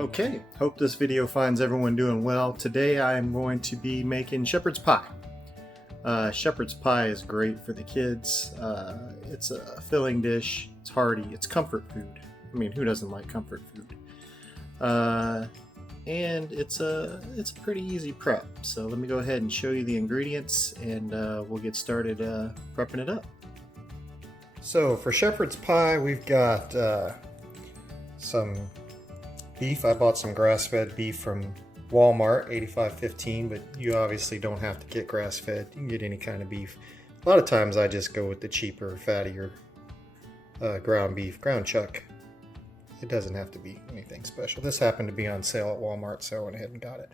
Okay, hope this video finds everyone doing well. Today I am going to be making shepherd's pie. Shepherd's pie is great for the kids. It's a filling dish, it's hearty, it's comfort food. I mean, who doesn't like comfort food? And it's a pretty easy prep. So let me go ahead and show you the ingredients and we'll get started prepping it up. So for shepherd's pie, we've got some beef. I bought some grass-fed beef from Walmart, $85.15, but you obviously don't have to get grass-fed. You can get any kind of beef. A lot of times I just go with the cheaper, fattier ground beef, ground chuck. It doesn't have to be anything special. This happened to be on sale at Walmart, so I went ahead and got it.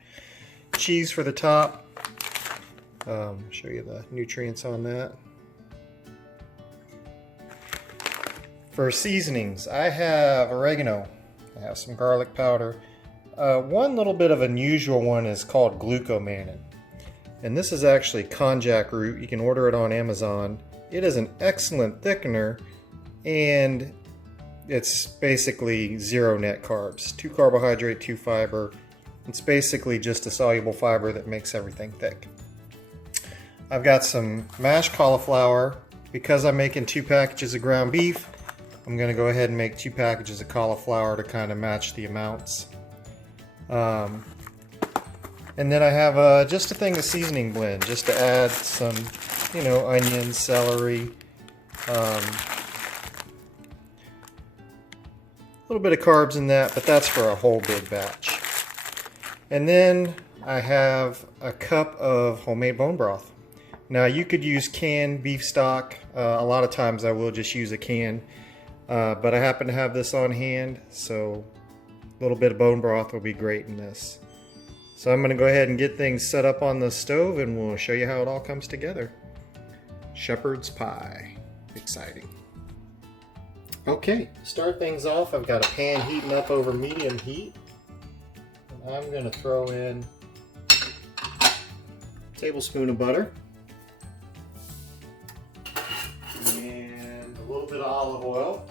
Cheese for the top. Show you the nutrients on that. For seasonings, I have oregano. I have some garlic powder. One little bit of unusual one is called glucomannan. And this is actually konjac root. You can order it on Amazon. It is an excellent thickener and it's basically zero net carbs. 2 carbohydrate, 2 fiber. It's basically just a soluble fiber that makes everything thick. I've got some mashed cauliflower. Because I'm making 2 packages of ground beef, I'm going to go ahead and make 2 packages of cauliflower to kind of match the amounts. And then I have just a thing of seasoning blend, just to add some, onion, celery, a little bit of carbs in that, but that's for a whole big batch. And then I have a cup of homemade bone broth. Now you could use canned beef stock. A lot of times I will just use a can. But I happen to have this on hand, so a little bit of bone broth will be great in this. So I'm going to go ahead and get things set up on the stove and we'll show you how it all comes together. Shepherd's pie. Exciting. Okay, to start things off, I've got a pan heating up over medium heat. And I'm going to throw in a tablespoon of butter. And a little bit of olive oil.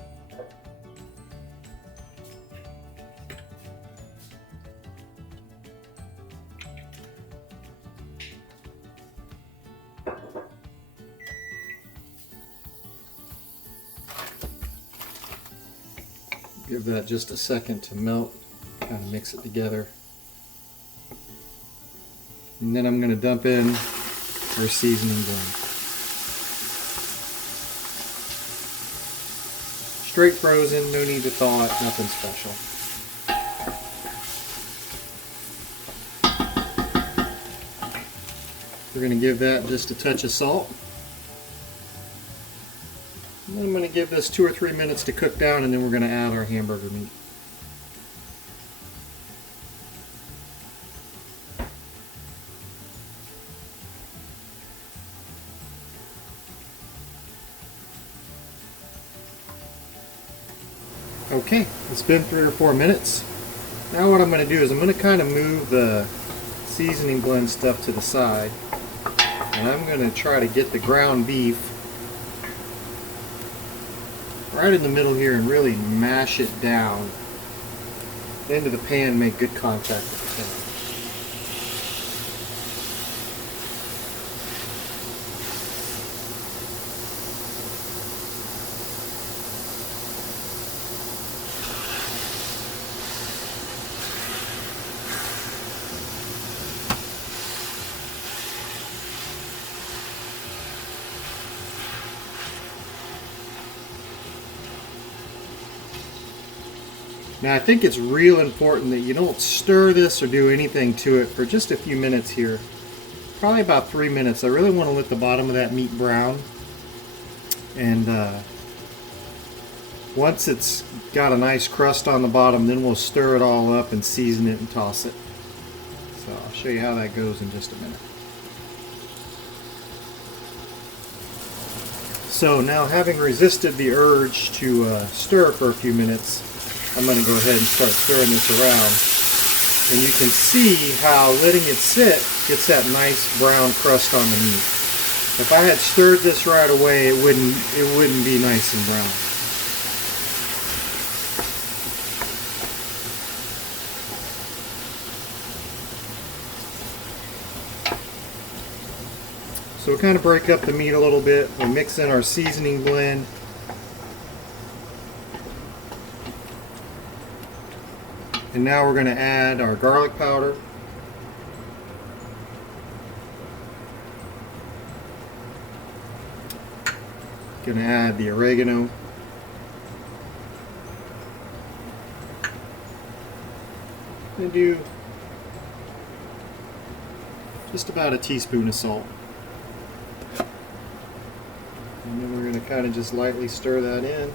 Give that just a second to melt, kind of mix it together. And then I'm going to dump in our seasoning blend. Straight frozen, no need to thaw it, nothing special. We're going to give that just a touch of salt. And then I'm going to give this 2 or 3 minutes to cook down, and then we're going to add our hamburger meat. Okay, it's been 3 or 4 minutes. Now what I'm going to do is I'm going to kind of move the seasoning blend stuff to the side, and I'm going to try to get the ground beef right in the middle here and really mash it down into the pan, make good contact with the pan. Now I think it's real important that you don't stir this or do anything to it for just a few minutes here. Probably about 3 minutes. I really want to let the bottom of that meat brown. And once it's got a nice crust on the bottom, then we'll stir it all up and season it and toss it. So I'll show you how that goes in just a minute. So now, having resisted the urge to stir for a few minutes, I'm going to go ahead and start stirring this around. And you can see how letting it sit gets that nice brown crust on the meat. If I had stirred this right away, it wouldn't be nice and brown. So we'll kind of break up the meat a little bit. We'll mix in our seasoning blend. And now we're going to add our garlic powder. Going to add the oregano. Going to do just about a teaspoon of salt. And then we're going to kind of just lightly stir that in.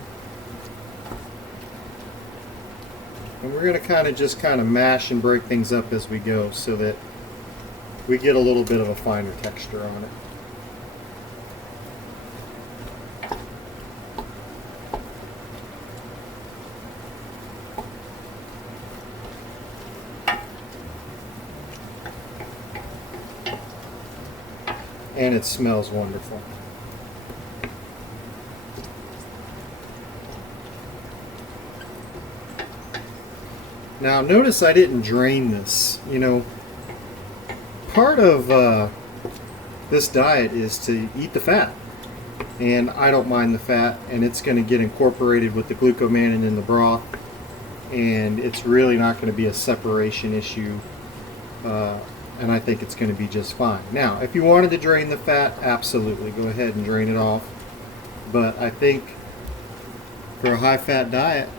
And we're going to kind of mash and break things up as we go so that we get a little bit of a finer texture on it. And it smells wonderful. Now notice I didn't drain this. You know, part of this diet is to eat the fat. And I don't mind the fat, and it's going to get incorporated with the glucomannan in the broth. And it's really not going to be a separation issue. And I think it's going to be just fine. Now, if you wanted to drain the fat, absolutely, go ahead and drain it off. But I think for a high-fat diet,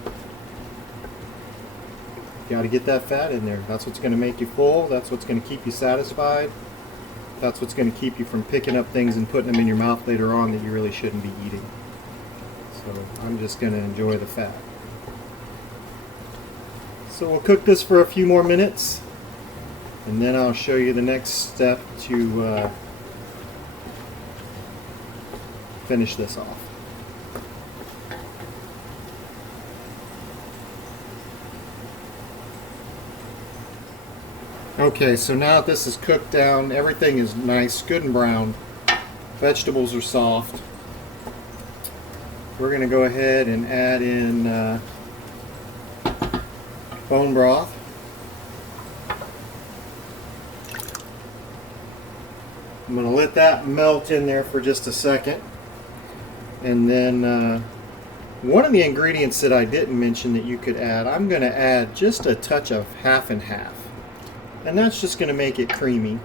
you got to get that fat in there. That's what's going to make you full. That's what's going to keep you satisfied. That's what's going to keep you from picking up things and putting them in your mouth later on that you really shouldn't be eating. So I'm just going to enjoy the fat. So we'll cook this for a few more minutes, and then I'll show you the next step to finish this off. Okay, so now that this is cooked down, everything is nice, good and brown. Vegetables are soft. We're going to go ahead and add in bone broth. I'm going to let that melt in there for just a second. And then one of the ingredients that I didn't mention that you could add, I'm going to add just a touch of half and half. And that's just going to make it creamy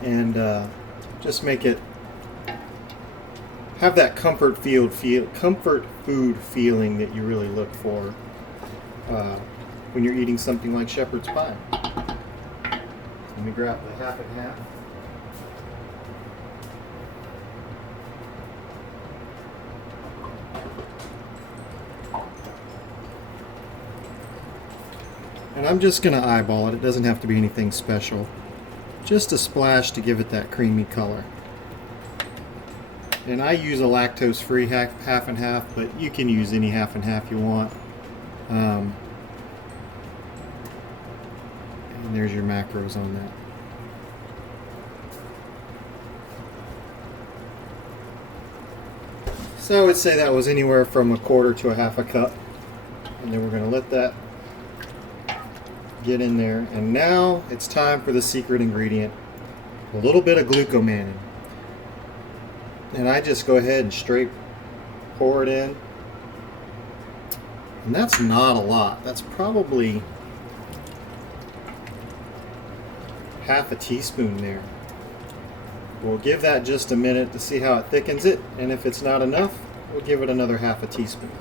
and just make it have that comfort food feeling that you really look for when you're eating something like shepherd's pie. Let me grab the half and half. And I'm just going to eyeball it. It doesn't have to be anything special. Just a splash to give it that creamy color. And I use a lactose-free half and half, but you can use any half and half you want. And there's your macros on that. So I would say that was anywhere from a quarter to a half a cup. And then we're going to let that get in there, and now it's time for the secret ingredient, a little bit of glucomannan. And I just go ahead and straight pour it in, and that's not a lot. That's probably half a teaspoon there. We'll give that just a minute to see how it thickens it, and if it's not enough, we'll give it another half a teaspoon.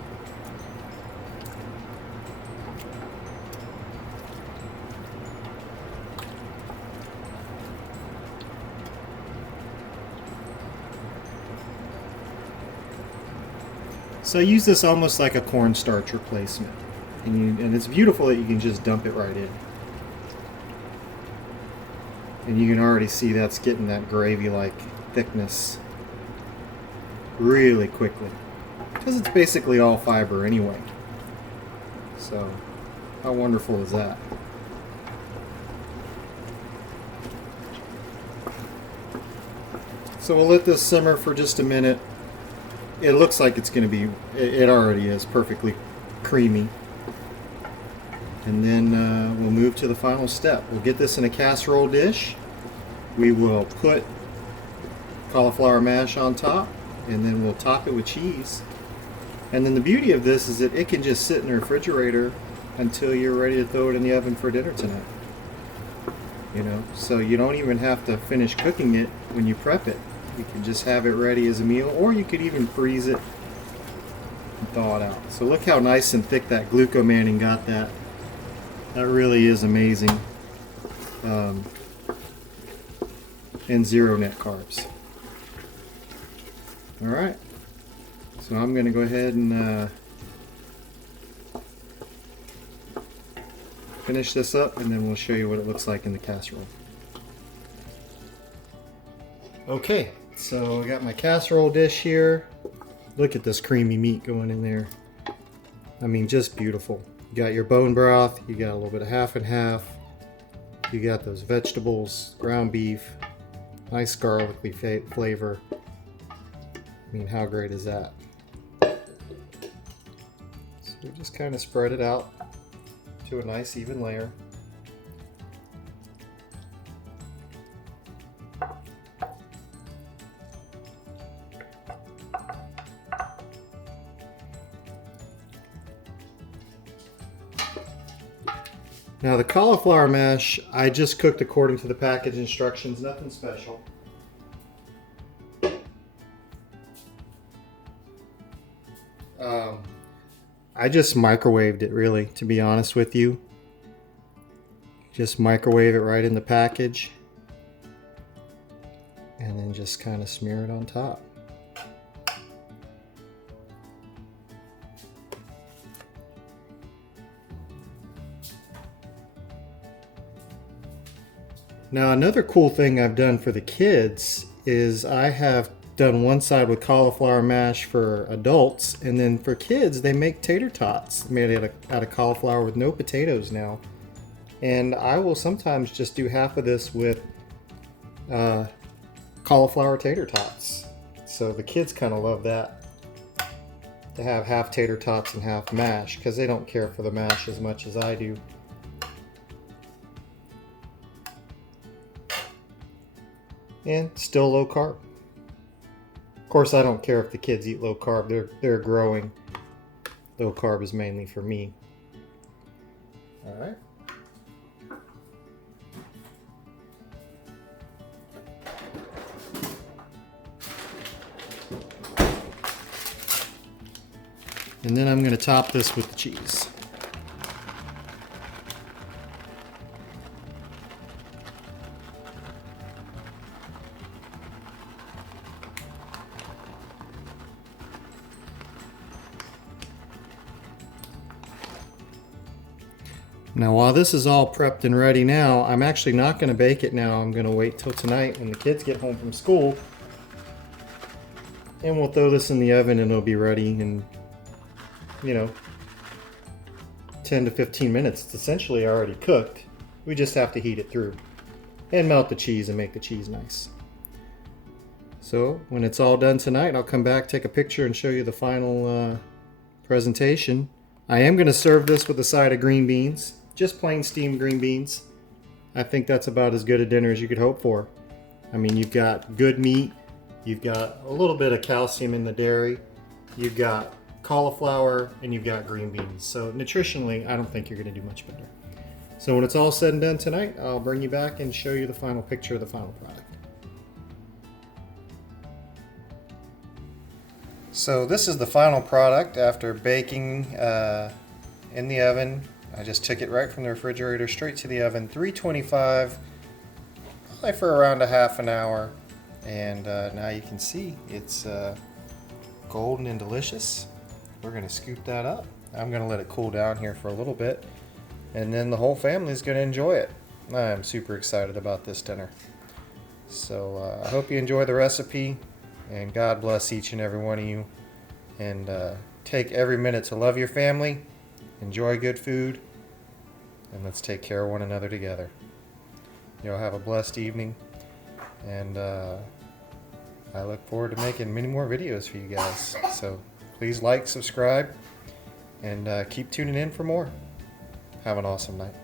So I use this almost like a cornstarch replacement, and it's beautiful that you can just dump it right in. And you can already see that's getting that gravy-like thickness really quickly, because it's basically all fiber anyway. So how wonderful is that? So we'll let this simmer for just a minute. It looks like it's going to be, it already is perfectly creamy. And then we'll move to the final step. We'll get this in a casserole dish. We will put cauliflower mash on top, and then we'll top it with cheese. And then the beauty of this is that it can just sit in the refrigerator until you're ready to throw it in the oven for dinner tonight. You know, so you don't even have to finish cooking it when you prep it. You can just have it ready as a meal, or you could even freeze it and thaw it out. So look how nice and thick that glucomannan got that. That really is amazing. And zero net carbs. Alright, so I'm going to go ahead and finish this up, and then we'll show you what it looks like in the casserole. Okay, so I got my casserole dish here. Look at this creamy meat going in there. I mean, just beautiful. You got your bone broth, you got a little bit of half and half, you got those vegetables, ground beef, nice garlicky flavor. I mean, how great is that? So we just kind of spread it out to a nice even layer. Now the cauliflower mash, I just cooked according to the package instructions, nothing special. I just microwaved it, really, to be honest with you. Just microwave it right in the package, and then just kind of smear it on top. Now another cool thing I've done for the kids is I have done one side with cauliflower mash for adults, and then for kids they make tater tots made out of cauliflower with no potatoes now. And I will sometimes just do half of this with cauliflower tater tots. So the kids kind of love that, to have half tater tots and half mash, because they don't care for the mash as much as I do. And still low carb. Of course, I don't care if the kids eat low carb. They're growing. Low carb is mainly for me. All right. And then I'm going to top this with the cheese. Now while this is all prepped and ready now, I'm actually not going to bake it now. I'm going to wait till tonight when the kids get home from school. And we'll throw this in the oven and it'll be ready in, 10 to 15 minutes. It's essentially already cooked. We just have to heat it through and melt the cheese and make the cheese nice. So when it's all done tonight, I'll come back, take a picture, and show you the final presentation. I am going to serve this with a side of green beans. Just plain steamed green beans. I think that's about as good a dinner as you could hope for. I mean, you've got good meat, you've got a little bit of calcium in the dairy, you've got cauliflower, and you've got green beans. So nutritionally, I don't think you're going to do much better. So when it's all said and done tonight, I'll bring you back and show you the final picture of the final product. So this is the final product after baking in the oven. I just took it right from the refrigerator straight to the oven, 325, probably for around a half an hour. And now you can see it's golden and delicious. We're going to scoop that up. I'm going to let it cool down here for a little bit, and then the whole family is going to enjoy it. I'm super excited about this dinner. So I hope you enjoy the recipe, and God bless each and every one of you. And take every minute to love your family, enjoy good food, and let's take care of one another together. You'll have a blessed evening, and I look forward to making many more videos for you guys. So please like, subscribe, and keep tuning in for more. Have an awesome night.